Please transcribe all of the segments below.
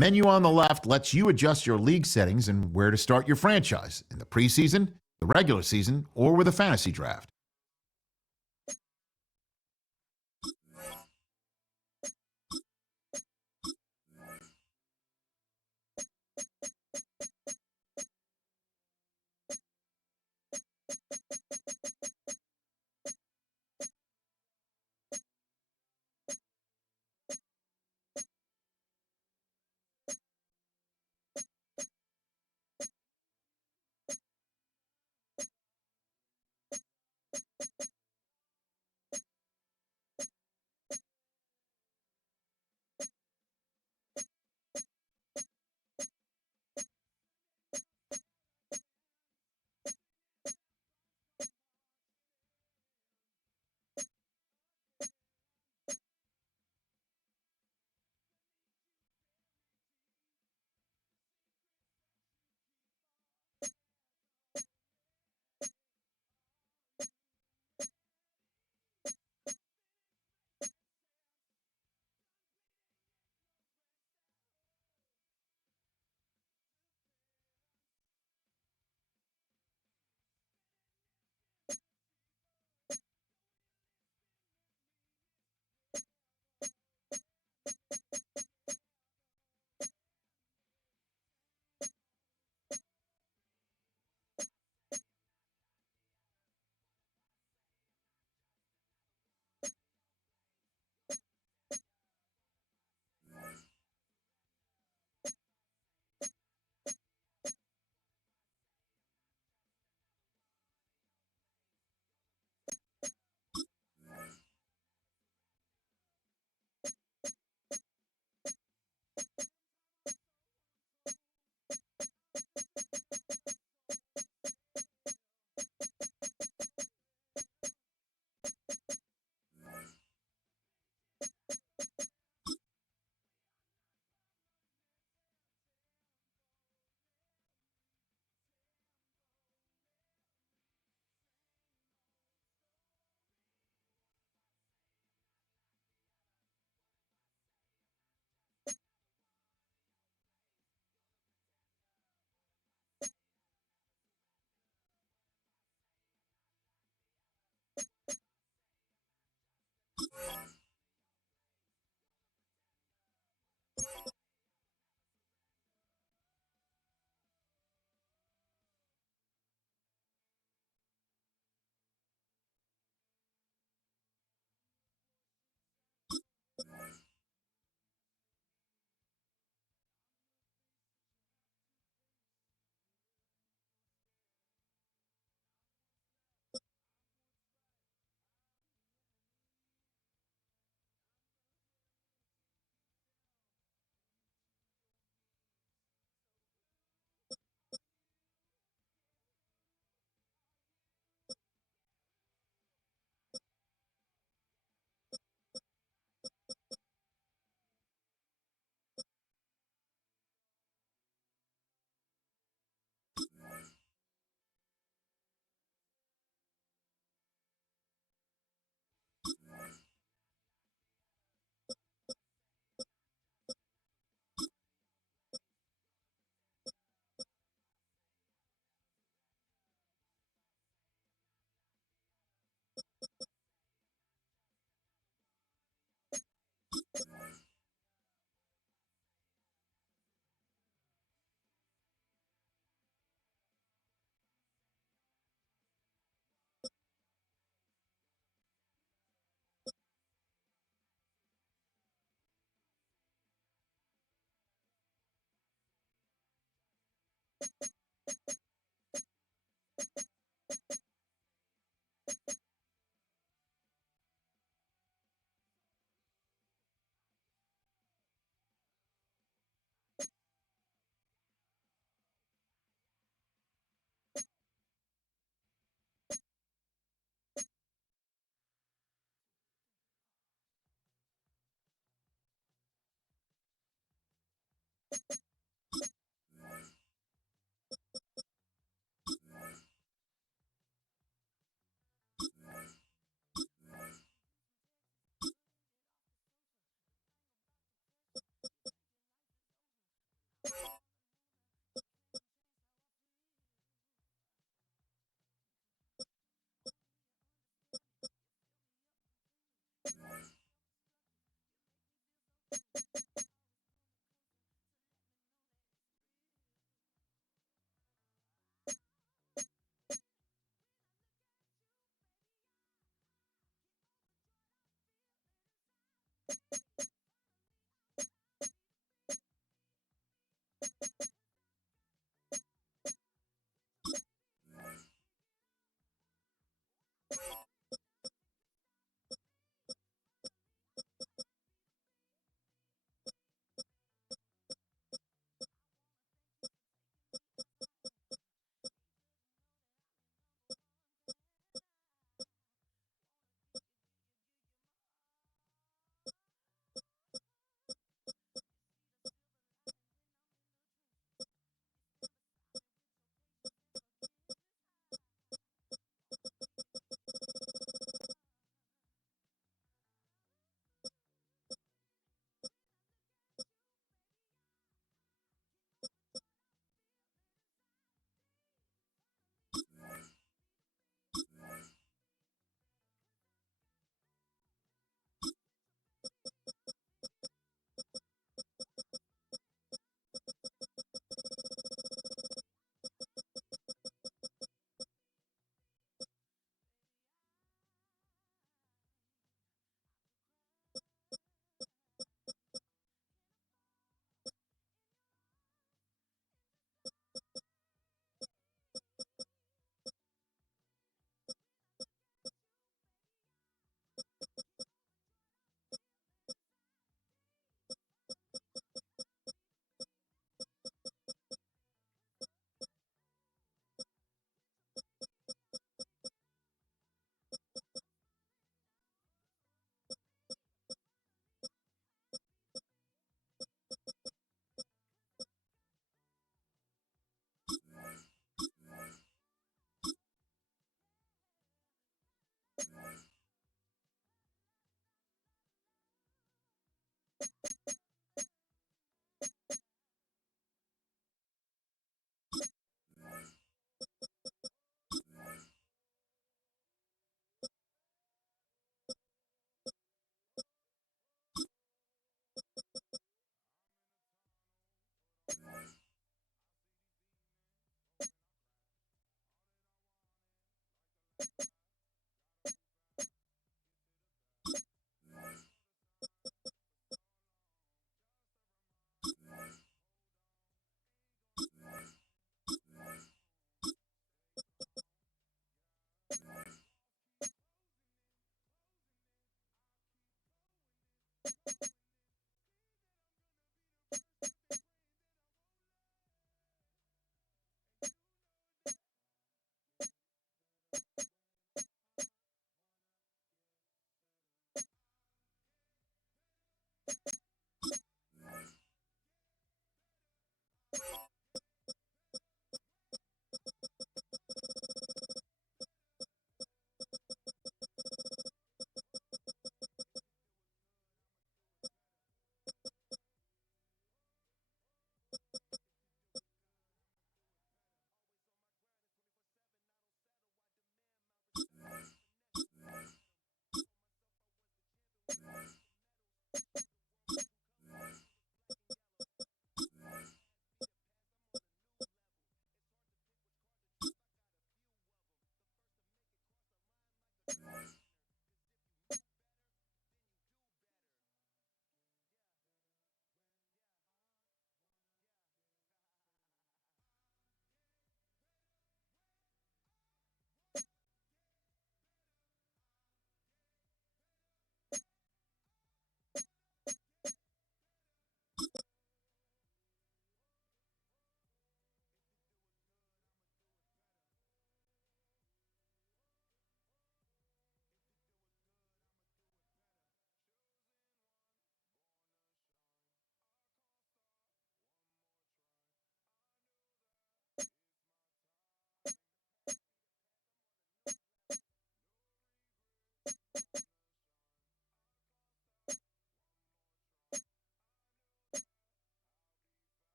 menu on the left lets you adjust your league settings and where to start your franchise in the preseason, the regular season, or with a fantasy draft.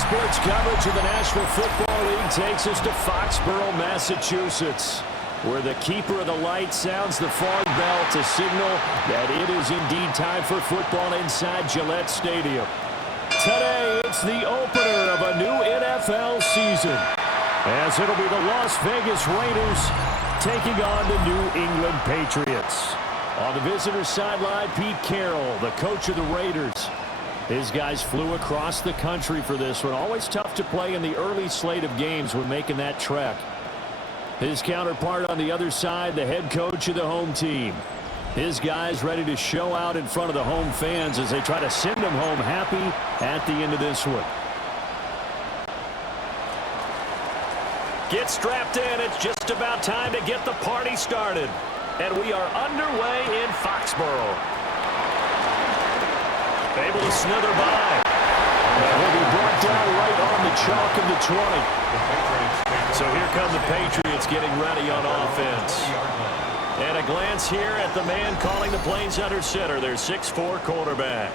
Sports coverage of the National Football League takes us to Foxborough, Massachusetts, where the keeper of the light sounds the fog bell to signal that it is indeed time for football inside Gillette Stadium. Today, it's the opener of a new NFL season, as it'll be the Las Vegas Raiders taking on the New England Patriots. On the visitor sideline, Pete Carroll, the coach of the Raiders. His guys flew across the country for this one. Always tough to play in the early slate of games when making that trek. His counterpart on the other side, the head coach of the home team. His guys ready to show out in front of the home fans as they try to send them home happy at the end of this one. Get strapped in. It's just about time to get the party started. And we are underway in Foxborough. Able to slither by. And will be brought down right on the chalk of the 20. So here come the Patriots getting ready on offense. And a glance here at the man calling the plays under center, their 6'4" quarterback.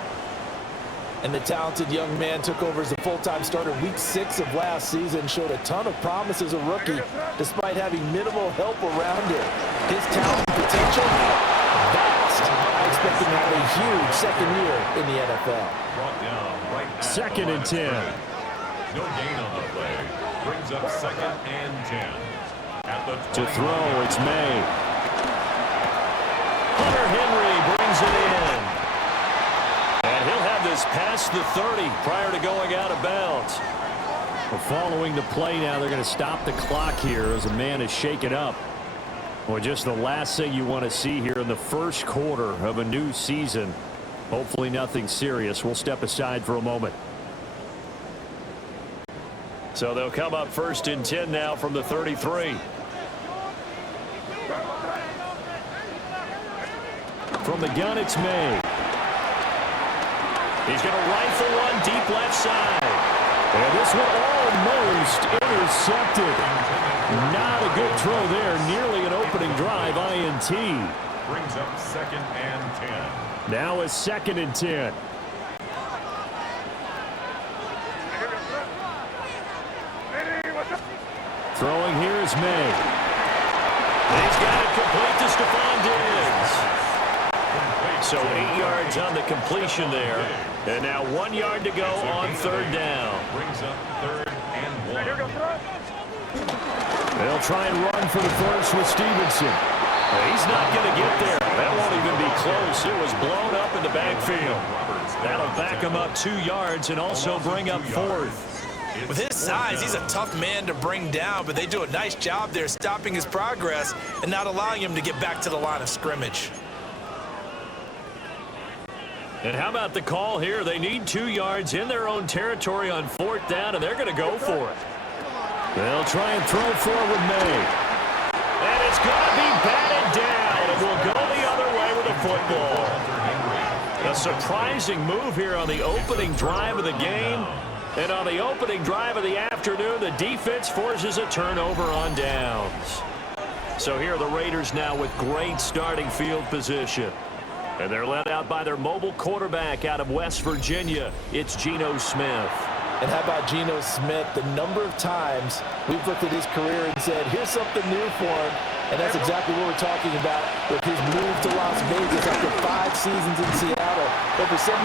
And the talented young man took over as a full-time starter week 6 of last season, showed a ton of promise as a rookie, despite having minimal help around him. His talent and potential, vast. I expect him to have a huge second year in the NFL. Second and 10. No gain on the play. Brings up second and 10. To throw, it's May. Hunter Henry brings it in. And he'll have this past the 30 prior to going out of bounds. Well, following the play now, they're going to stop the clock here as a man is shaken up. Well, just the last thing you want to see here in the first quarter of a new season. Hopefully nothing serious. We'll step aside for a moment. So they'll come up first and 10 now from the 33. From the gun, it's May. He's going to rifle one deep left side. And this one almost intercepted. Not a good throw there. Nearly an opening drive, INT. Brings up second and 10. Now a second and 10. Throwing here is May. He's got it complete to Stephon Diggs. So 8 yards on the completion there. And now 1 yard to go on third down. Brings up third and 1. They'll try and run for the first with Stevenson. He's not going to get there. That won't even be close. It was blown up in the backfield. That'll back him up 2 yards and also bring up fourth. With his size, he's a tough man to bring down, but they do a nice job there stopping his progress and not allowing him to get back to the line of scrimmage. And how about the call here? They need 2 yards in their own territory on fourth down, and they're going to go for it. They'll try and throw forward May. And it's going to be batted down. It will go the other way with the football. A surprising move here on the opening drive of the game. And on the opening drive of the afternoon, the defense forces a turnover on downs. So here are the Raiders now with great starting field position. And they're led out by their mobile quarterback out of West Virginia. It's Geno Smith. And how about Geno Smith? The number of times we've looked at his career and said, here's something new for him. And that's exactly what we're talking about with his move to Las Vegas after 5 seasons in Seattle. Over 70%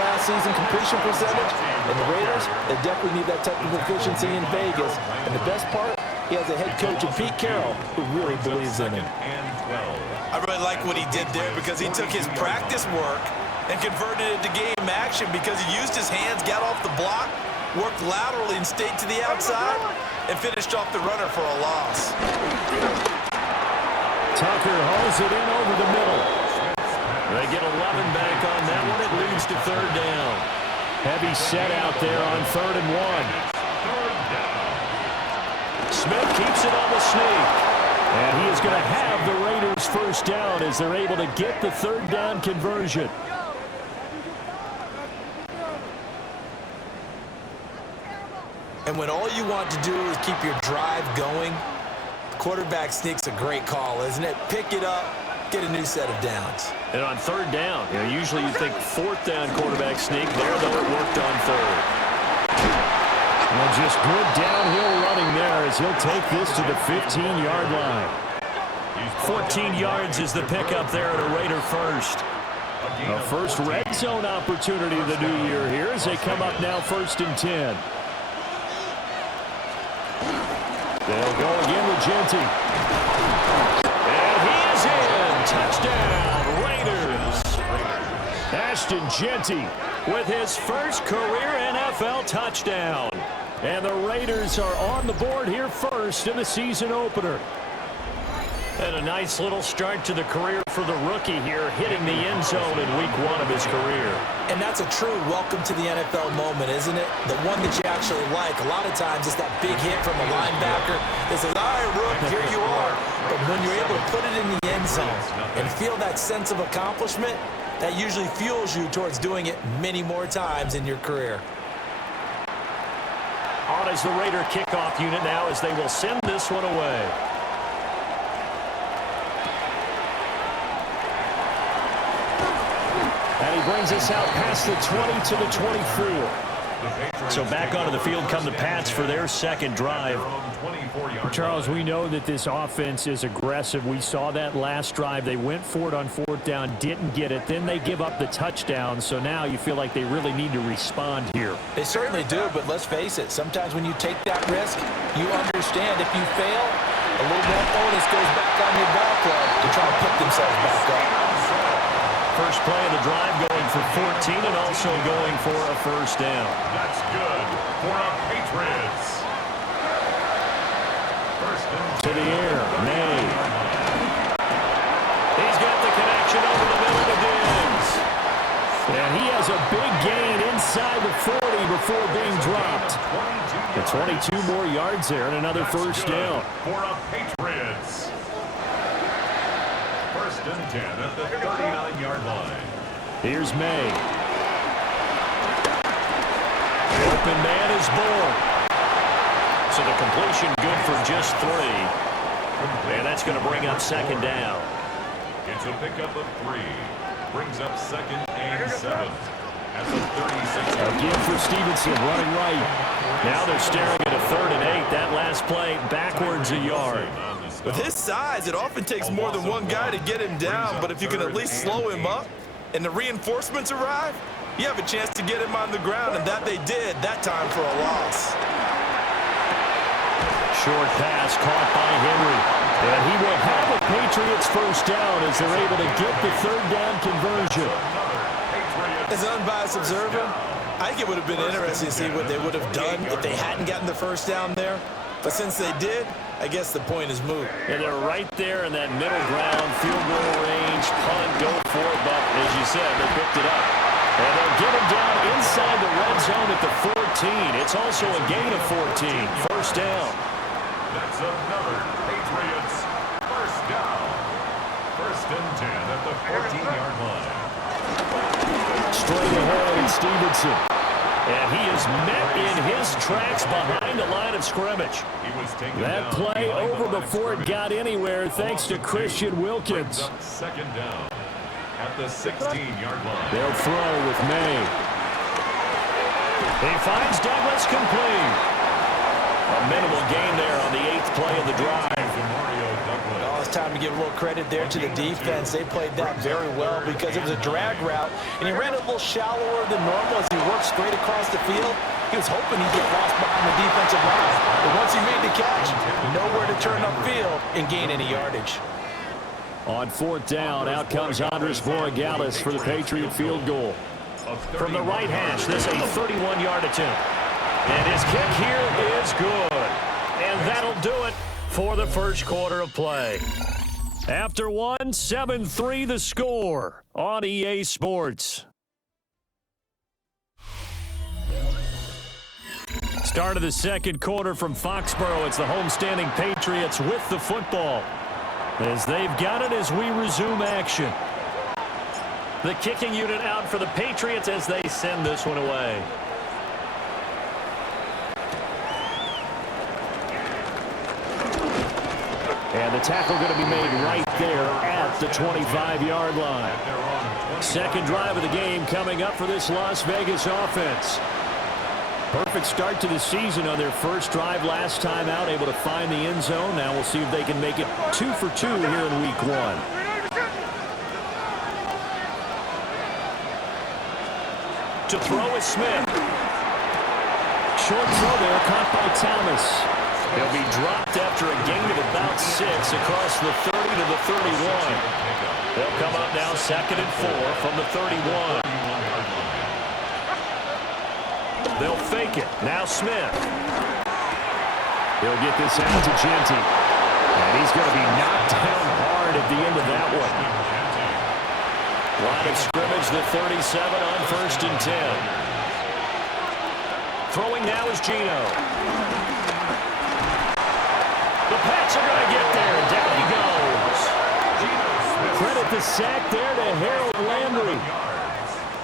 last season completion percentage. And the Raiders, they definitely need that type of efficiency in Vegas. And the best part, he has a head coach in Pete Carroll who really believes in him. I really like what he did there because he took his practice work and converted it to game action because he used his hands, got off the block, worked laterally and stayed to the outside, and finished off the runner for a loss. Tucker hauls it in over the middle. They get 11 back on that one. It leads to third down. Heavy set out there on 3rd and 1. Smith keeps it on the sneak. And he is going to have the Raiders first down as they're able to get the third down conversion. And when all you want to do is keep your drive going, quarterback sneak's a great call, isn't it? Pick it up, get a new set of downs. And on third down, usually you think fourth down quarterback sneak. There, though, it worked on third. Well, just good downhill running there as he'll take this to the 15-yard line. 14 yards is the pickup there at a Raider first. A first red zone opportunity of the new year here as they come up now 1st and 10. They'll go again with Genty. And he is in. Touchdown, Raiders. Ashton Genty with his first career NFL touchdown. And the Raiders are on the board here first in the season opener. And a nice little start to the career for the rookie here, hitting the end zone in week 1 of his career. And that's a true welcome to the NFL moment, isn't it? The one that you actually like. A lot of times it's that big hit from a linebacker that says, all right, Rook, here you are. But when you're able to put it in the end zone and feel that sense of accomplishment, that usually fuels you towards doing it many more times in your career. On is the Raider kickoff unit now as they will send this one away. And he brings us out past the 20 to the 24. So back onto the field come the Pats for their second drive. Charles, we know that this offense is aggressive. We saw that last drive. They went for it on 4th down, didn't get it. Then they give up the touchdown. So now you feel like they really need to respond here. They certainly do, but let's face it. Sometimes when you take that risk, you understand if you fail, a little more bonus goes back on your ball club to try to pick themselves back up. First play of the drive going for 14 and also going for a first down. That's good for our Patriots. First and to the air, May. He's got the connection over the middle to Diggs. And he has a big gain inside the 40 before being dropped. The 22 more yards there and another first down. For our Patriots. First and 10 at the 39-yard line. Here's May. Open man is born. So the completion good for just 3. And that's going to bring up second down. It's a pickup of 3. Brings up 2nd and 7. At the 36. Again for Stevenson running right. Now they're staring at a 3rd and 8. That last play backwards a yard. With his size, it often takes more than one guy to get him down, but if you can at least slow him up and the reinforcements arrive, you have a chance to get him on the ground, and that they did that time for a loss. Short pass caught by Henry. And he will have a Patriots first down as they're able to get the 3rd down conversion. As an unbiased observer, I think it would have been interesting to see what they would have done if they hadn't gotten the first down there. But since they did, I guess the point is moot. And they're right there in that middle ground, field goal range, punt, go for it. But as you said, they picked it up. And they'll get him down inside the red zone at the 14. It's also a gain of 14. First down. That's another Patriots first down. First and 10 at the 14-yard line. Straight ahead in Stevenson. And he is met in his tracks behind the line of scrimmage. That play over before it got anywhere thanks to Christian Wilkins. Second down at the 16-yard line. They'll throw with May. He finds Douglas complete. A minimal gain there on the 8th play of the drive. Oh, it's time to give a little credit there to the defense. They played that very well because it was a drag route, and he ran a little shallower than normal as he worked straight across the field. He was hoping he'd get lost behind the defensive line. But once he made the catch, nowhere to turn upfield and gain any yardage. On 4th down, out comes Andres Borregales for the Patriot field goal. From the right hash, this is a 31-yard attempt. And his kick here is good. And that'll do it for the first quarter of play. After 1, 7-3 the score on EA Sports. Start of the second quarter from Foxborough. It's the homestanding Patriots with the football, as they've got it as we resume action. The kicking unit out for the Patriots as they send this one away. And the tackle going to be made right there at the 25-yard line. Second drive of the game coming up for this Las Vegas offense. Perfect start to the season on their first drive last time out, able to find the end zone. Now we'll see if they can make it 2 for 2 here in week 1. To throw is Smith. Short throw there, caught by Thomas. He'll be dropped after a gain of about 6 across the 30 to the 31. They'll come up now 2nd and 4 from the 31. They'll fake it. Now Smith. He'll get this out to Genty. And he's going to be knocked down hard at the end of that one. Line of scrimmage, the 37 on 1st and 10. Throwing now is Geno. The Pats are going to get there. Down he goes. Credit the sack there to Harold Landry.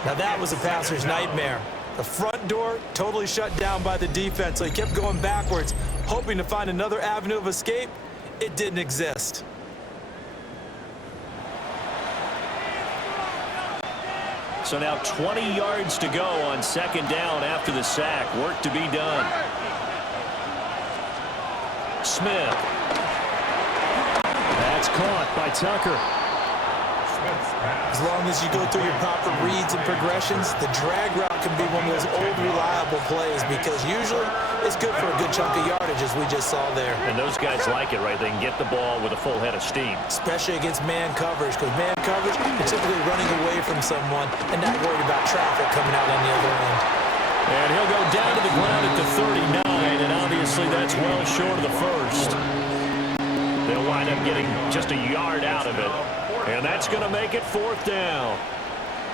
Now that was a passer's nightmare. The front door totally shut down by the defense, so he kept going backwards, hoping to find another avenue of escape. It didn't exist. So now 20 yards to go on 2nd down after the sack. Work to be done. Smith. That's caught by Tucker. As long as you go through your proper reads and progressions, the drag route can be one of those old reliable plays because usually it's good for a good chunk of yardage, as we just saw there. And those guys like it, right? They can get the ball with a full head of steam. Especially against man coverage, because man coverage, you're typically running away from someone and not worried about traffic coming out on the other end. And he'll go down to the ground at the 39, and obviously that's well short of the first. They'll wind up getting just a yard out of it. And that's going to make it 4th down.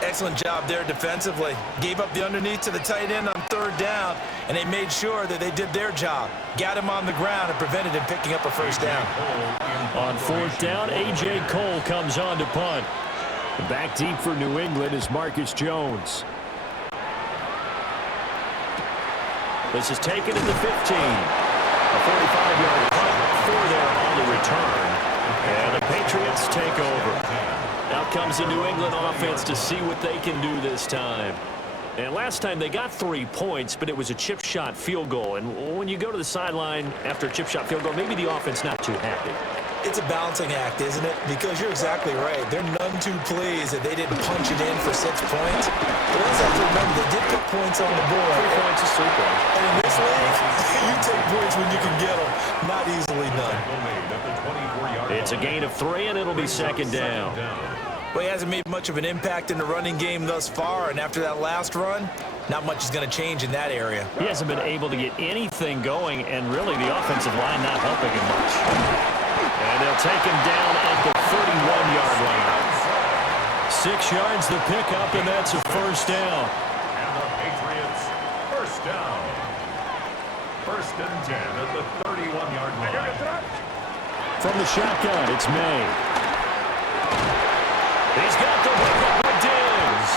Excellent job there defensively. Gave up the underneath to the tight end on 3rd down, and they made sure that they did their job. Got him on the ground and prevented him picking up a 1st down. On 4th down, A.J. Cole comes on to punt. Back deep for New England is Marcus Jones. This is taken at the 15. A 45-yard punt, 4 there on the return. And the Patriots take over. Out comes the New England offense to see what they can do this time. And last time they got 3 points, but it was a chip shot field goal. And when you go to the sideline after a chip shot field goal, maybe the offense not too happy. It's a balancing act, isn't it? Because you're exactly right. They're none too pleased that they didn't punch it in for 6 points. But let's have to remember, they did put points on the board. 3 points is 3 points. And in this league, you take points when you can get them. Not easily done. It's a gain of 3, and it'll be 2nd down. Well, he hasn't made much of an impact in the running game thus far, and after that last run, not much is going to change in that area. He hasn't been able to get anything going, and really the offensive line not helping him much. And they'll take him down at the 31-yard line. 6 yards the pickup, and that's a 1st down. And the Patriots, 1st down. 1st and 10 at the 31-yard line. From the shotgun, it's May. He's got the pickup with Diggs.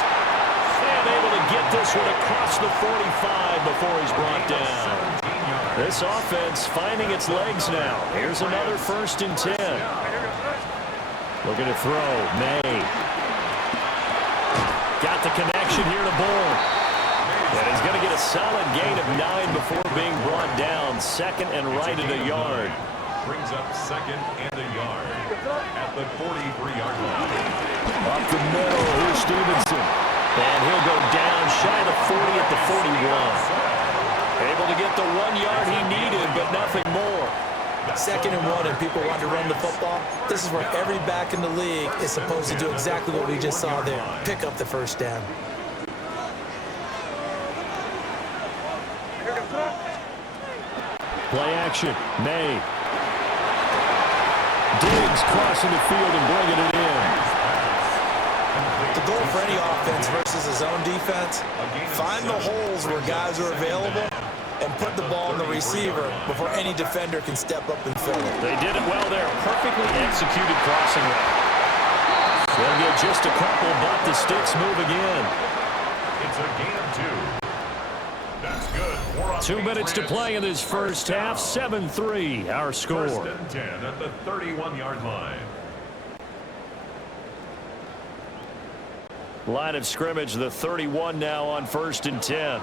And able to get this one across the 45 before he's brought down. This offense finding its legs now. Here's another 1st and 10. Looking to throw. May. Got the connection here to Bourne. And he's going to get a solid gain of 9 before being brought down. 2nd and right at a yard. Brings up 2nd and a yard at the 43-yard line. Up the middle, here's Stevenson. And he'll go down shy of the 40 at the 41. Able to get the 1 yard he needed, but nothing more. 2nd and 1, and people want to run the football. This is where every back in the league is supposed to do exactly what we just saw there. Pick up the 1st down. Play action. May. Diggs crossing the field and bringing it in. The goal for any offense versus his own defense, find the holes where guys are available and put the ball in the receiver before any defender can step up and fill it. They did it well there. Perfectly executed crossing route. They'll get just a couple, but the sticks move again. It's a gain of 2. That's good. 2 minutes to play in this first half. 7-3 our score. 1st and 10 at the 31-yard line. Line of scrimmage, the 31 now on 1st and 10.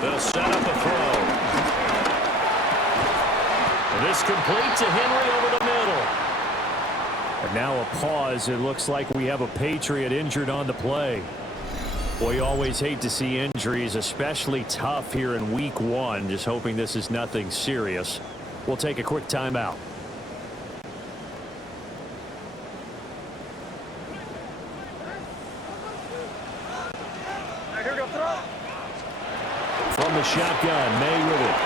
They'll set up a throw. This complete to Henry over the middle. And now a pause. It looks like we have a Patriot injured on the play. Boy, you always hate to see injuries, especially tough here in week 1. Just hoping this is nothing serious. We'll take a quick timeout. From the shotgun, May with it.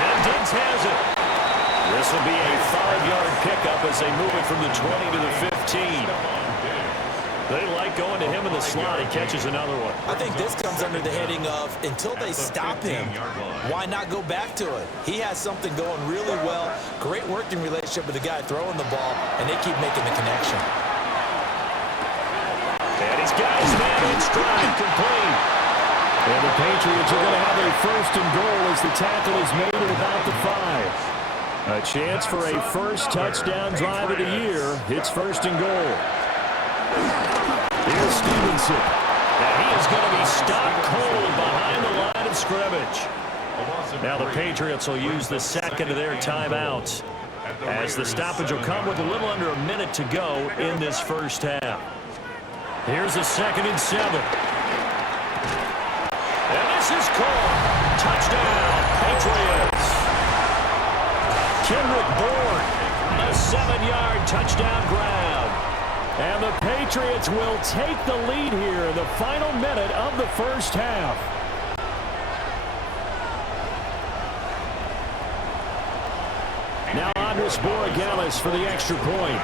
And Diggs has it. This will be a 5-yard pickup as they move it from the 20 to the 15. They like going to him in the slot. He catches another one. I think this comes under the heading of until they stop him, why not go back to it? He has something going really well. Great working relationship with the guy throwing the ball, and they keep making the connection. And he's got his man in stride, complete. And the Patriots are going to have a 1st and goal as the tackle is made at about the 5. A chance for a first touchdown drive of the year. It's 1st and goal. Here's Stevenson. And he is going to be stopped cold behind the line of scrimmage. Now the Patriots will use the second of their timeouts as the stoppage will come with a little under a minute to go in this first half. Here's a 2nd and 7. And this is called. Touchdown, Patriots. Kendrick Bourne, a 7-yard touchdown grab. And the Patriots will take the lead here in the final minute of the first half. Now Andres Borregales for the extra point.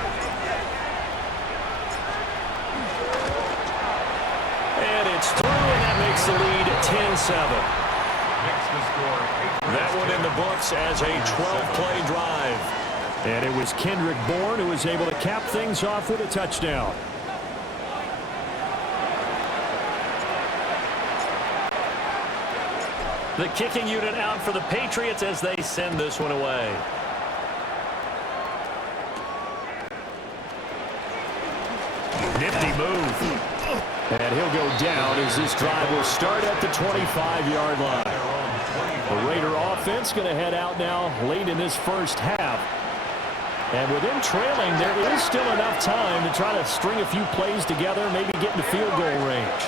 And it's through, and that makes the lead 10-7. That one in the books as a 12-play drive. And it was Kendrick Bourne who was able to cap things off with a touchdown. The kicking unit out for the Patriots as they send this one away. Nifty move. And he'll go down as this drive will start at the 25-yard line. The Raider offense going to head out now late in this first half. And with them trailing, there is still enough time to try to string a few plays together, maybe get into field goal range.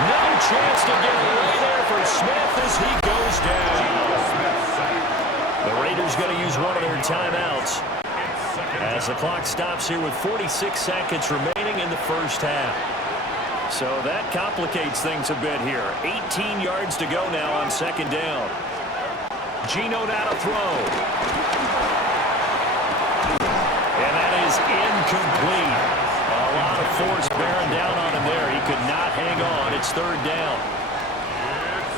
No chance to get away there for Smith as he goes down. The Raiders going to use one of their timeouts as the clock stops here with 46 seconds remaining in the first half. So that complicates things a bit here. 18 yards to go now on 2nd down. Geno now to throw. And that is incomplete. A lot of force bearing down on him there. He could not hang on. It's 3rd down.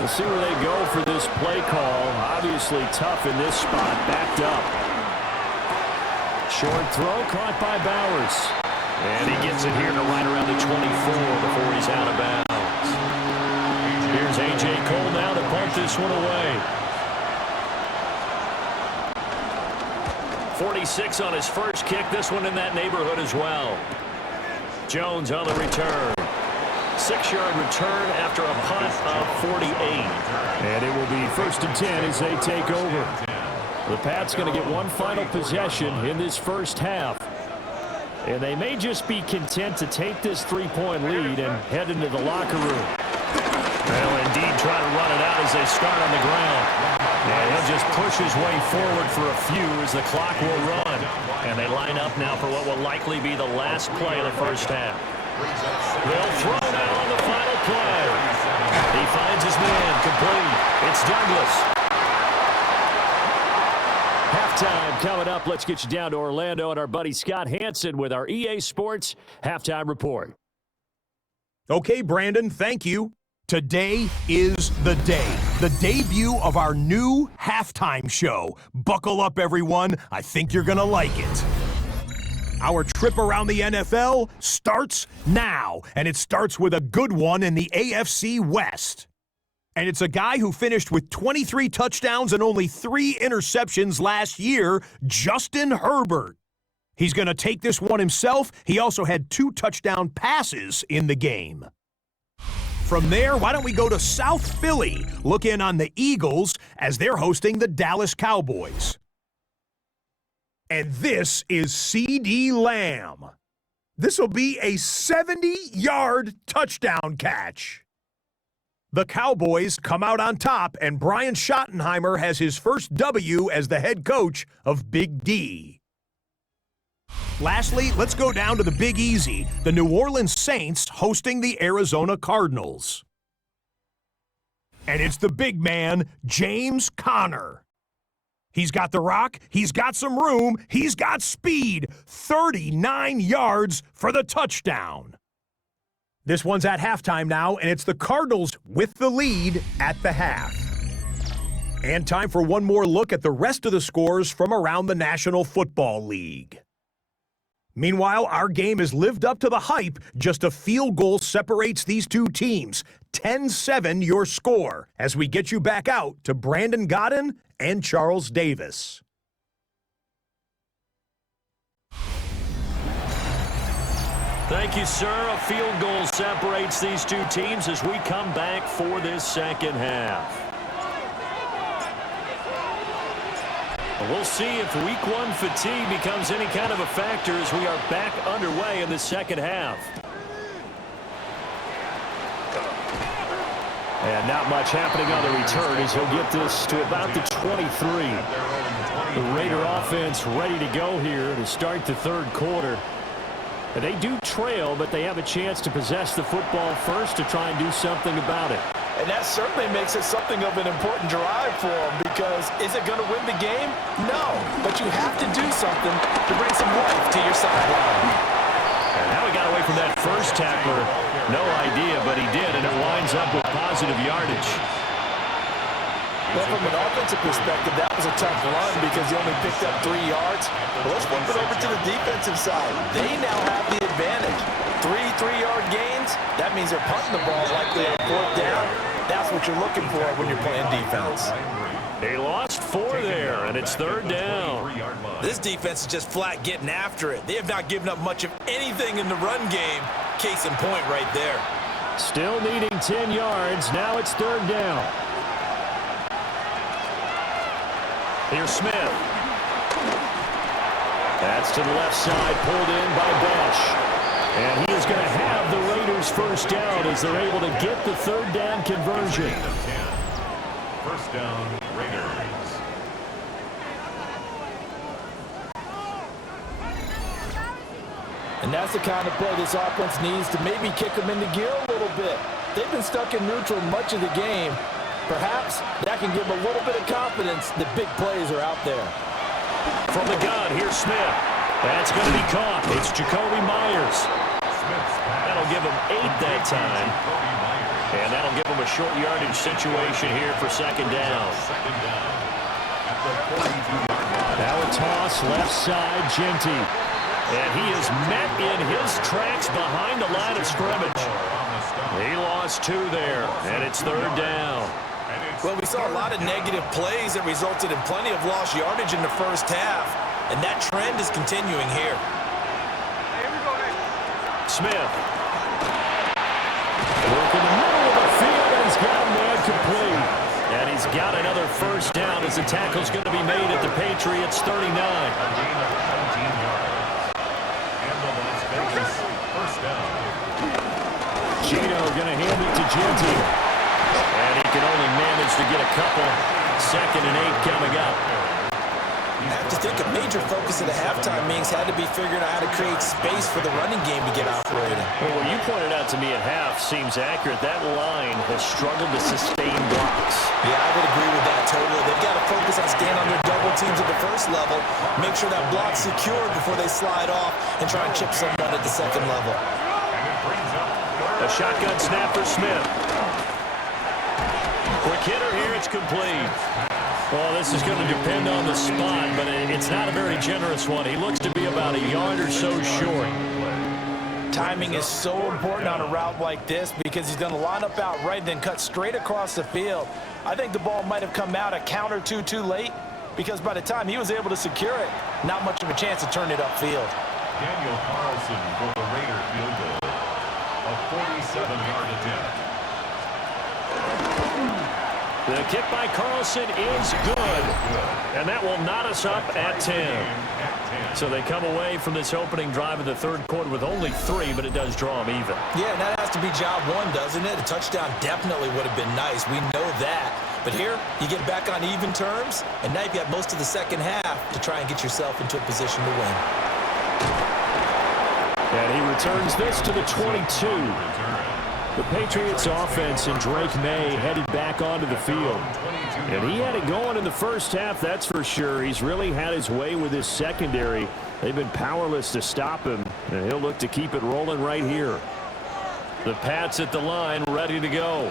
We'll see where they go for this play call. Obviously tough in this spot. Backed up. Short throw caught by Bowers. And he gets it here to right around the 24 before he's out of bounds. Here's A.J. Cole now to punt this one away. 46 on his first kick. This one in that neighborhood as well. Jones on the return. 6-yard return after a punt of 48. And it will be 1st and 10 as they take over. The Pats going to get one final possession in this first half. And they may just be content to take this 3-point lead and head into the locker room. They'll indeed try to run it out as they start on the ground. And he'll just push his way forward for a few as the clock will run. And they line up now for what will likely be the last play of the first half. They'll throw now on the final play. He finds his man complete. It's Douglas. Halftime coming up. Let's get you down to Orlando and our buddy Scott Hansen with our EA Sports Halftime Report. Okay, Brandon, thank you. Today is the day. The debut of our new halftime show. Buckle up, everyone. I think you're going to like it. Our trip around the NFL starts now, and it starts with a good one in the AFC West. And it's a guy who finished with 23 touchdowns and only 3 interceptions last year, Justin Herbert. He's going to take this one himself. He also had 2 touchdown passes in the game. From there, why don't we go to South Philly, look in on the Eagles as they're hosting the Dallas Cowboys. And this is C.D. Lamb. This will be a 70-yard touchdown catch. The Cowboys come out on top, and Brian Schottenheimer has his first W as the head coach of Big D. Lastly, let's go down to the Big Easy, the New Orleans Saints hosting the Arizona Cardinals. And it's the big man, James Conner. He's got the rock, he's got some room, he's got speed. 39 yards for the touchdown. This one's at halftime now, and it's the Cardinals with the lead at the half. And time for one more look at the rest of the scores from around the National Football League. Meanwhile, our game has lived up to the hype. Just a field goal separates these two teams. 10-7 your score as we get you back out to Brandon Godden and Charles Davis. Thank you, sir. A field goal separates these two teams as we come back for this second half. We'll see if week 1 fatigue becomes any kind of a factor as we are back underway in the second half. And not much happening on the return as he'll get this to about the 23. The Raider offense ready to go here to start the third quarter. And they do trail, but they have a chance to possess the football first to try and do something about it. And that certainly makes it something of an important drive for them, because is it going to win the game? No, but you have to do something to bring some life to your sideline. And now he got away from that first tackler. No idea, but he did, and it winds up with positive yardage. Well, from an offensive perspective, that was a tough run because he only picked up 3 yards. But let's flip it over to the defensive side. They now have the advantage. 3 3-yard gains, that means they're punting the ball likely on 4th down. That's what you're looking for when you're playing defense. They lost 4 there, and it's 3rd down. This defense is just flat getting after it. They have not given up much of anything in the run game. Case in point right there. Still needing 10 yards. Now it's 3rd down. Here's Smith. That's to the left side, pulled in by Besh. And he is going to have the Raiders first down as they're able to get the 3rd down conversion. First down, Raiders. And that's the kind of play this offense needs to maybe kick them into gear a little bit. They've been stuck in neutral much of the game. Perhaps that can give them a little bit of confidence that big plays are out there. From the gun, here's Smith. That's going to be caught. It's Jacoby Myers. That'll give him 8 that time. And that'll give him a short yardage situation here for 2nd down. Now a toss left side, Genty. And he is met in his tracks behind the line of scrimmage. He lost 2 there, and it's 3rd down. Well, we saw a lot of negative plays that resulted in plenty of lost yardage in the first half, and that trend is continuing here. Smith. Work in the middle of the field, and he's got a man complete. And he's got another first down as the tackle's going to be made at the Patriots 39. Gino going to hand it to Genty. And he can only manage to get a couple. 2nd and 8 coming up. I have to think a major focus of the halftime meetings had to be figuring out how to create space for the running game to get operating. Well, what you pointed out to me at half seems accurate. That line has struggled to sustain blocks. Yeah, I would agree with that totally. They've got to focus on staying on their double teams at the first level, make sure that block's secured before they slide off, and try and chip someone at the 2nd level. A shotgun snap for Smith. Quick hitter here, it's complete. Well, this is going to depend on the spot, but it's not a very generous one. He looks to be about a yard or so short. Timing is so important on a route like this because he's going to line up out right and then cut straight across the field. I think the ball might have come out a count or two too late, because by the time he was able to secure it, not much of a chance to turn it upfield. Daniel Carlson for the Raider field goal. A 47-yard attempt. The kick by Carlson is good. And that will knot us up at 10. So they come away from this opening drive of the third quarter with only 3, but it does draw them even. Yeah, and that has to be job one, doesn't it? A touchdown definitely would have been nice. We know that. But here, you get back on even terms, and now you've got most of the second half to try and get yourself into a position to win. And he returns this to the 22. The Patriots offense and Drake May headed back onto the field. And he had it going in the first half, that's for sure. He's really had his way with his secondary. They've been powerless to stop him, and he'll look to keep it rolling right here. The Pats at the line, ready to go.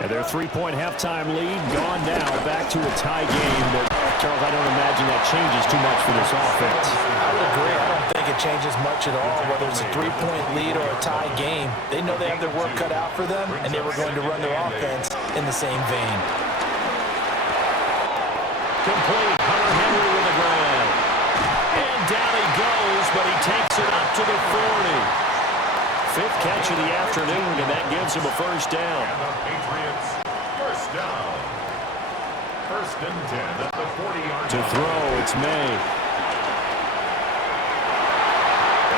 And their 3-point halftime lead gone now, back to a tie game. But, Charles, I don't imagine that changes too much for this offense. I would agree. I don't think it changes much at all, whether it's a 3-point lead or a tie game. They know they have their work cut out for them, and they were going to run their offense in the same vein. Complete. Hunter Henry with the grab. And down he goes, but he takes it up to the 40. 5th catch of the afternoon, and that gives him a first down. And the Patriots, first down. 1st and 10 at the 40-yard line. To throw, it's May.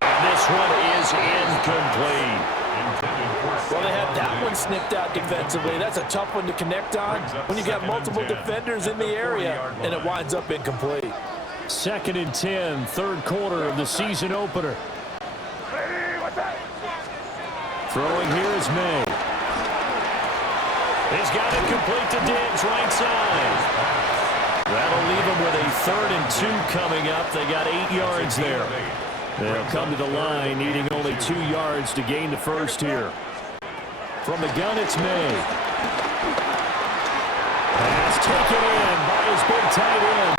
And this one is incomplete. Well, they had that one snipped out defensively. That's a tough one to connect on when you got multiple defenders in the area, and it winds up incomplete. 2nd and 10, third quarter of the season opener. Throwing here is May. He's got it complete to Diggs, right side. That'll leave him with a 3rd and 2 coming up. They got 8 yards there. They'll come to the line, needing only 2 yards to gain the first here. From the gun, it's May. Pass taken in by his big tight end.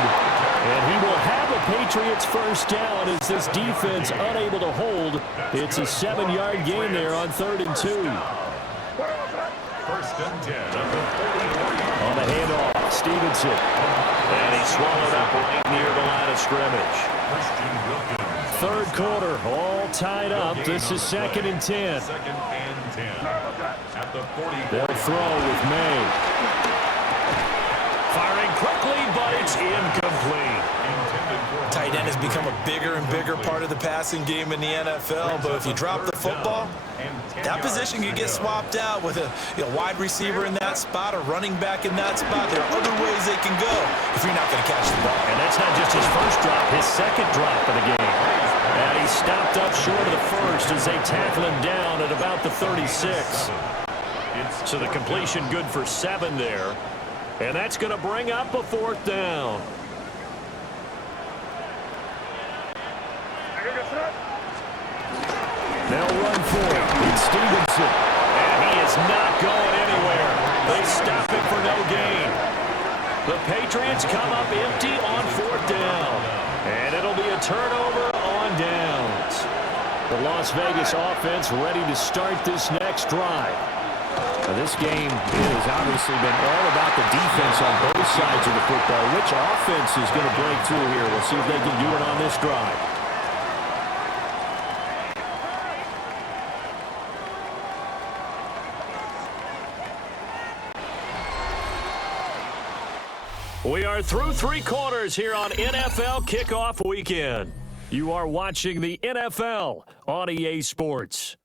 And he will have a Patriots first down as this defense unable to hold. It's a 7-yard gain there on 3rd and 2. 1st and 10 at the 40-yard On the handoff, Stevenson. And he swallowed up right near the line of scrimmage. Third quarter, all tied up. This is 2nd and 10. 2nd and 10 at the 40. They'll throw with May. Firing quickly, but it's incomplete. Tight end has become a bigger and bigger part of the passing game in the NFL, but if you drop the football, that position can get swapped out with a wide receiver in that spot, a running back in that spot. There are other ways they can go if you're not going to catch the ball. And that's not just his first drop, his second drop of the game. And he stopped up short of the first as they tackle him down at about the 36. So the completion good for 7 there. And that's going to bring up a 4th down. They'll run for it. It's Stevenson. And he is not going anywhere. They stop him for no gain. The Patriots come up empty on 4th down. And it'll be a turnover on downs. The Las Vegas offense ready to start this next drive. Now, this game has obviously been all about the defense on both sides of the football. Which offense is going to break through here? We'll see if they can do it on this drive. We are through 3 quarters here on NFL Kickoff Weekend. You are watching the NFL on EA Sports.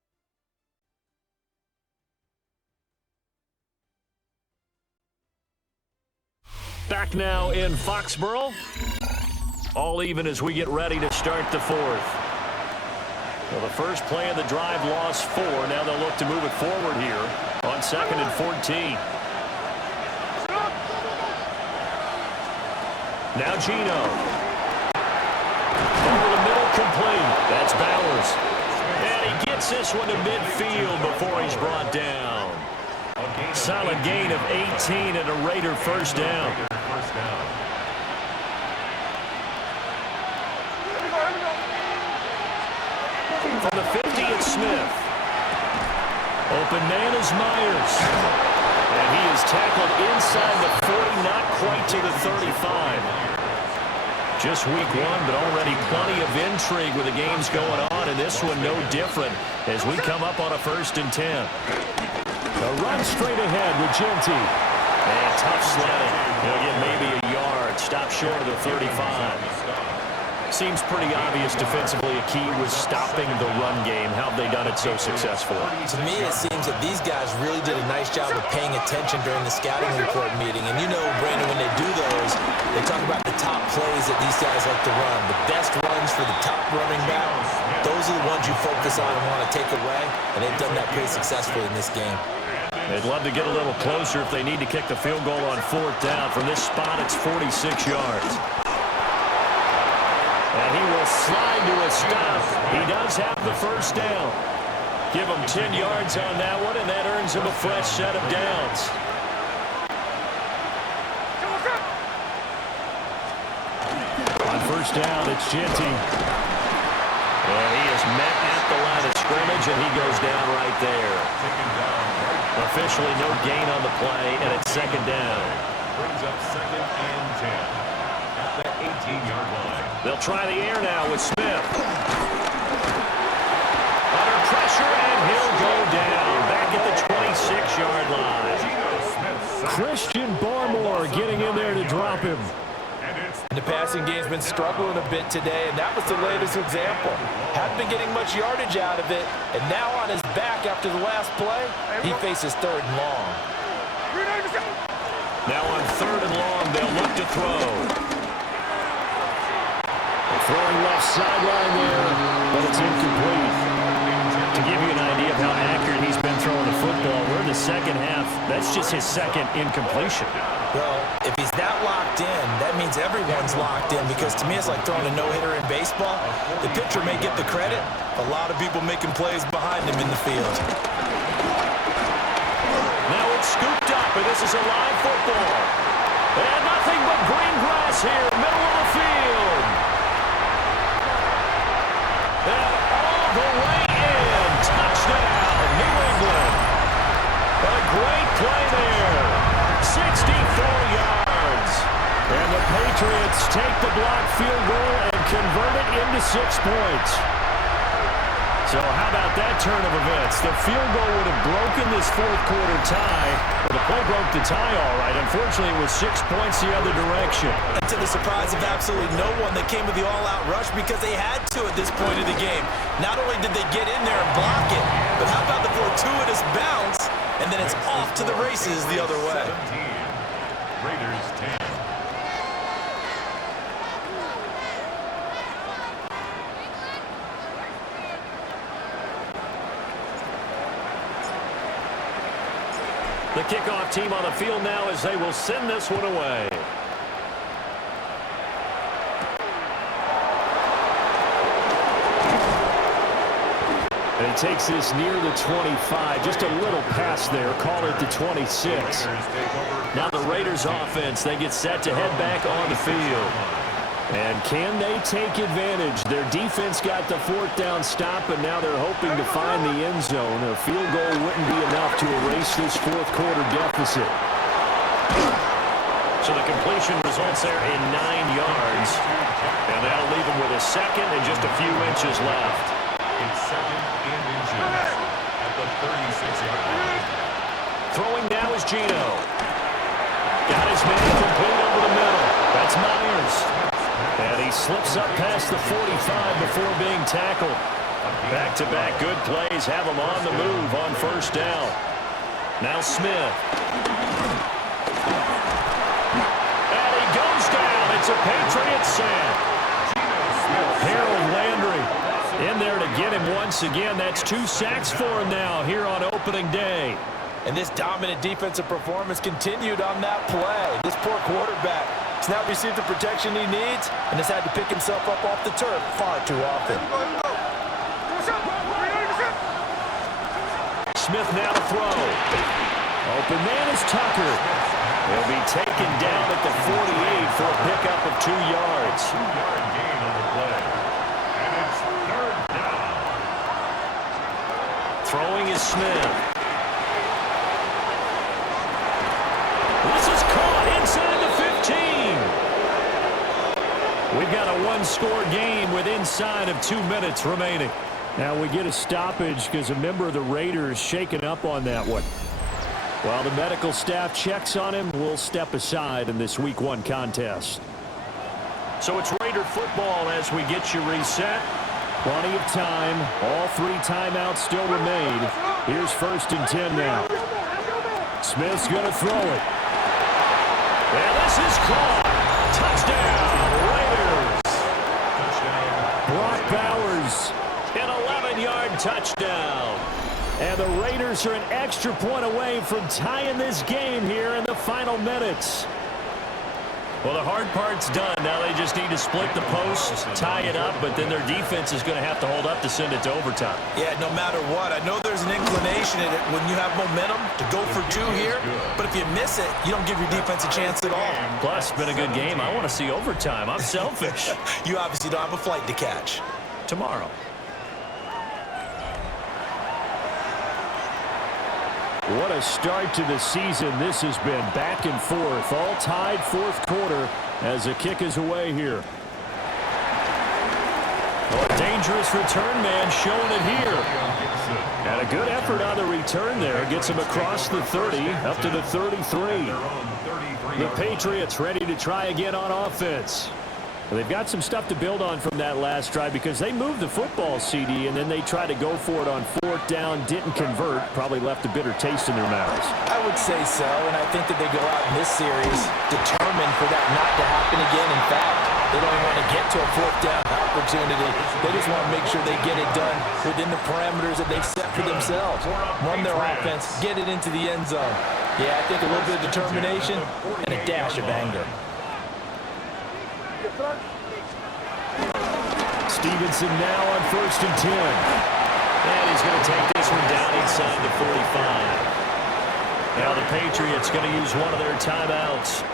Back now in Foxborough. All even as we get ready to start the 4th. Well, the first play of the drive lost 4. Now they'll look to move it forward here on 2nd and 14. Now Gino. Over the middle, complete. That's Bowers. And he gets this one to midfield before he's brought down. Solid gain of 18 and a Raider first down. From the 50, it's Smith. Open man is Myers. And he is tackled inside the 40, not quite to the 35. Just week one, but already plenty of intrigue with the games going on, and this one no different as we come up on a 1st and 10. A run straight ahead with Genty. And tough sledding. He'll get maybe a yard. Stop short of the 35. Seems pretty obvious defensively a key was stopping the run game. How have they done it so successfully? To me, it seems that these guys really did a nice job of paying attention during the scouting report meeting. And you know, Brandon, when they do those, they talk about the top plays that these guys like to run. The best runs for the top running back. Those are the ones you focus on and want to take away. And they've done that pretty successfully in this game. They'd love to get a little closer if they need to kick the field goal on 4th down. From this spot, it's 46 yards. And he will slide to a stop. He does have the 1st down. Give him 10 yards on that one, and that earns him a fresh set of downs. On 1st down, it's Genty. And he is met at the line of scrimmage, and he goes down right there. Officially no gain on the play, and it's 2nd down. Brings up 2nd and 10 at the 18-yard line. They'll try the air now with Smith. Under pressure, and he'll go down. Back at the 26-yard line. Christian Barmore getting in there to drop him. The passing game's been struggling a bit today, and that was the latest example. Hadn't been getting much yardage out of it, and now on his back after the last play, he faces 3rd and long. Now on 3rd and long, they'll look to throw. Throwing left sideline there, but it's incomplete. To give you an idea of how accurate he's been throwing the football, we're in the 2nd half. That's just his 2nd incompletion. Well, if he's that locked in, that means everyone's locked in, because to me it's like throwing a no-hitter in baseball. The pitcher may get the credit, a lot of people making plays behind him in the field. Now it's scooped up, and this is a live football. And nothing but green grass here, middle of the field. And all the way in, touchdown, New England. A great play there. 64 yards. And the Patriots take the blocked field goal and convert it into 6 points. So how about that turn of events? The field goal would have broken this 4th quarter tie. Well, the play broke the tie all right. Unfortunately, it was 6 points the other direction. And to the surprise of absolutely no one, they came with the all-out rush because they had to at this point of the game. Not only did they get in there and block it, but how about the fortuitous bounce? And then it's off to the races the other way. 17. Raiders 10. The kickoff team on the field now as they will send this one away. And he takes this near the 25. Just a little pass there. Call it the 26. Now the Raiders offense, they get set to head back on the field. And can they take advantage? Their defense got the 4th down stop, and now they're hoping to find the end zone. A field goal wouldn't be enough to erase this 4th quarter deficit. So the completion results there in 9 yards. And that'll leave them with a 2nd and just a few inches left. It's 2nd and inches at the 36-yard line. Throwing now is Gino. Got his man complete over the middle. That's Myers. And he slips up past the 45 before being tackled. Back-to-back good plays have him on the move on 1st down. Now Smith. And he goes down. It's a Patriots sack. Harold Landry in there to get him once again. That's 2 sacks for him now here on opening day. And this dominant defensive performance continued on that play. This poor quarterback has not received the protection he needs and has had to pick himself up off the turf far too often. Smith now to throw. Open man is Tucker. He'll be taken down at the 48 for a pickup of 2 yards. 2-yard gain on the play. And it's 3rd down. Throwing is Smith. We've got a one-score game with inside of 2 minutes remaining. Now we get a stoppage because a member of the Raiders shaken up on that one. While the medical staff checks on him, we'll step aside in this Week 1 contest. So it's Raider football as we get you reset. Plenty of time. All 3 timeouts still remain. Here's 1st and 10 now. Smith's going to throw it. And this is caught. Touchdown, Raiders. Brock Bowers, an 11-yard touchdown. And the Raiders are an extra point away from tying this game here in the final minutes. Well, the hard part's done. Now they just need to split the post, tie it up, but then their defense is going to have to hold up to send it to overtime. Yeah, no matter what. I know there's an inclination in it when you have momentum to go for 2 here, but if you miss it, you don't give your defense a chance at all. Plus, it's been a good game. I want to see overtime. I'm selfish. You obviously don't have a flight to catch. Tomorrow. What a start to the season this has been. Back and forth, all tied 4th quarter as the kick is away here. Oh, a dangerous return man showing it here. And a good effort on the return there. Gets him across the 30, up to the 33. The Patriots ready to try again on offense. Well, they've got some stuff to build on from that last drive because they moved the football, CD, and then they tried to go for it on 4th down, didn't convert, probably left a bitter taste in their mouths. I would say so, and I think that they go out in this series determined for that not to happen again. In fact, they don't even want to get to a 4th down opportunity. They just want to make sure they get it done within the parameters that they've set for themselves. Run their offense, get it into the end zone. Yeah, I think a little bit of determination and a dash of anger. Stevenson now on 1st and 10. And he's going to take this one down inside the 45. Now the Patriots going to use one of their timeouts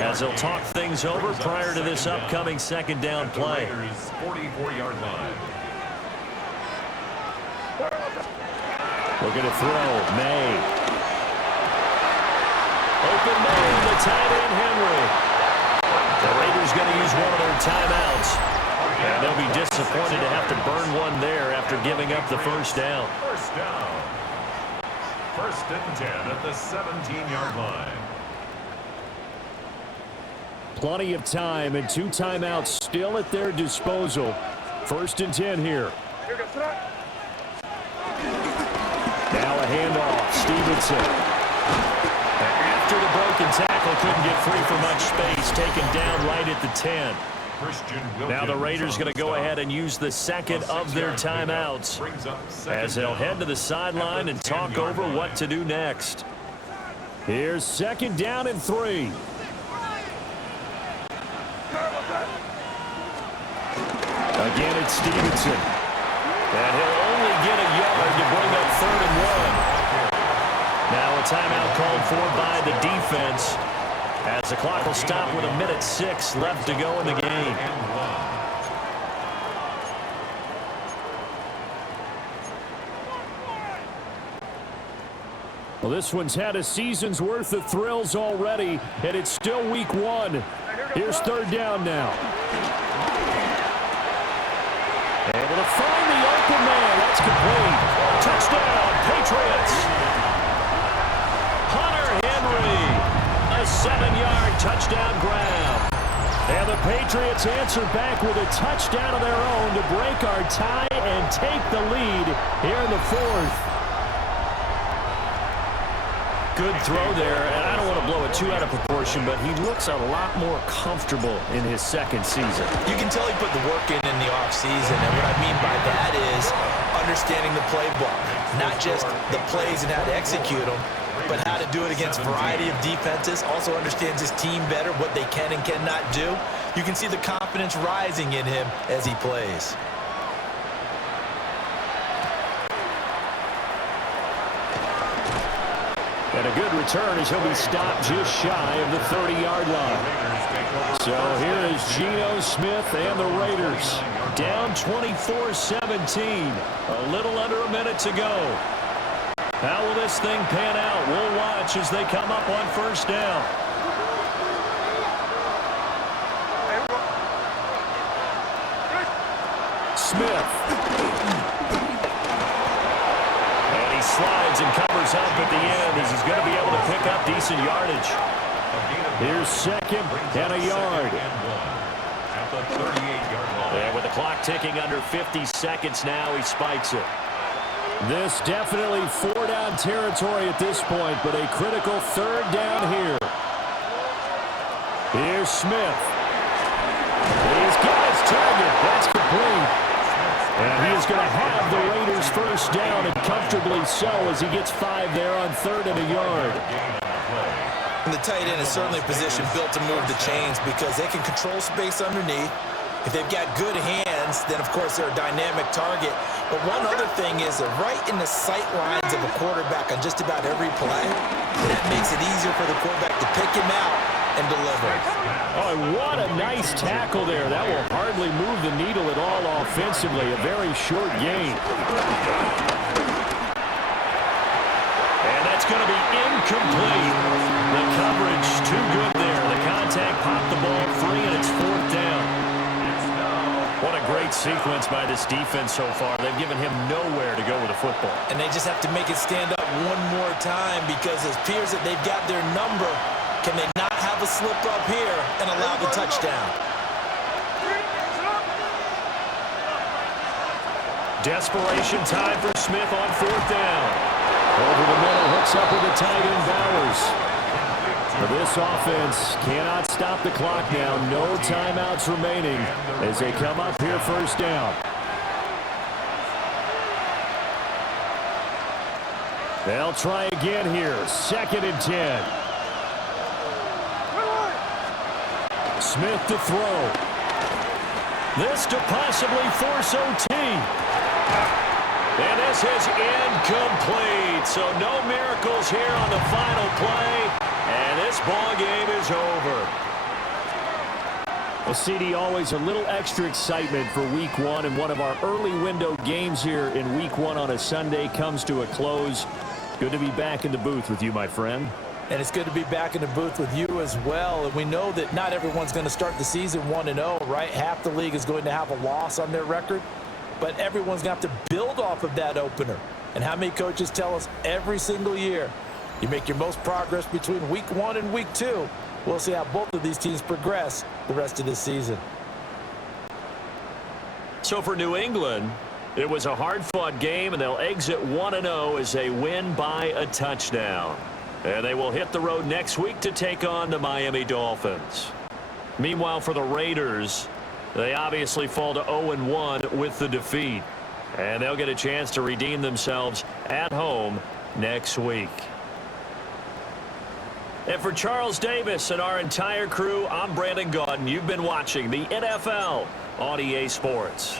as they'll talk things over prior to this upcoming 2nd down play. 44-yard line. Looking to throw. May. Open May, the tight end Henry. The Raiders going to use one of their timeouts. And they'll be disappointed to have to burn one there after giving up the 1st down. 1st down. 1st and 10 at the 17-yard line. Plenty of time and 2 timeouts still at their disposal. 1st and 10 here. Now a handoff. Stevenson. After the broken tackle, couldn't get free for much space. Taken down right at the 10. Now the Raiders going to go ahead and use the 2nd of their timeouts as they'll head to the sideline and talk over what to do next. Here's 2nd down and 3. Again, it's Stevenson. And he'll only get a yard to bring up 3rd and 1. Now a timeout called for by the defense as the clock will stop with 1:06 left to go in the game. Well, this one's had a season's worth of thrills already, and it's still Week 1. Here's 3rd down now. Able to find the open man. That's complete. Touchdown, Patriots. Hunter Henry. A 7-yard touchdown grab. And the Patriots answer back with a touchdown of their own to break our tie and take the lead here in the 4th. Good throw there, and I don't want to blow it too out of proportion, but he looks a lot more comfortable in his 2nd season. You can tell he put the work in the offseason, and what I mean by that is understanding the playbook, not just the plays and how to execute them, but how to do it against a variety of defenses. Also understands his team better, what they can and cannot do. You can see the confidence rising in him as he plays. And a good return as he'll be stopped just shy of the 30-yard line. So here is Geno Smith and the Raiders down 24-17. A little under a minute to go. How will this thing pan out? We'll watch as they come up on 1st down. Smith. And he slides and covers up at the end as he's going to be able to pick up decent yardage. Here's second and a yard. At the 38-yard line. And with the clock ticking under 50 seconds now, he spikes it. This definitely four-down territory at this point, but a critical third down here. Here's Smith. He's got his target. That's complete. And he is going to have the Raiders first down, and comfortably so, as he gets 5 there on third and a yard. And the tight end is certainly a position built to move the chains because they can control space underneath. If they've got good hands, then, of course, they're a dynamic target. But one other thing is they're right in the sight lines of a quarterback on just about every play. And that makes it easier for the quarterback to pick him out and deliver. Oh, what a nice tackle there. That will hardly move the needle at all offensively. A very short gain. And that's going to be incomplete. The coverage too good there. The contact popped the ball free, and it's fourth down. What a great sequence by this defense so far. They've given him nowhere to go with the football. And they just have to make it stand up one more time because it appears that they've got their number. Can they not have a slip up here and allow the touchdown? Desperation time for Smith on fourth down. Over the middle, hooks up with the tight end Bowers. This offense cannot stop the clock now. No timeouts remaining as they come up here first down. They'll try again here. Second and 10. Smith to throw. This to possibly force OT. And this is incomplete. So no miracles here on the final play. And this ball game is over. Well, CD, always a little extra excitement for Week 1, and one of our early window games here in Week 1 on a Sunday comes to a close. Good to be back in the booth with you, my friend. And it's good to be back in the booth with you as well. And we know that not everyone's going to start the season 1-0, right? Half the league is going to have a loss on their record, but everyone's going to have to build off of that opener. And how many coaches tell us every single year, you make your most progress between Week 1 and Week 2. We'll see how both of these teams progress the rest of this season. So for New England, it was a hard-fought game, and they'll exit 1-0 as they win by a touchdown. And they will hit the road next week to take on the Miami Dolphins. Meanwhile, for the Raiders, they obviously fall to 0-1 with the defeat. And they'll get a chance to redeem themselves at home next week. And for Charles Davis and our entire crew, I'm Brandon Gaudin. You've been watching the NFL on EA Sports.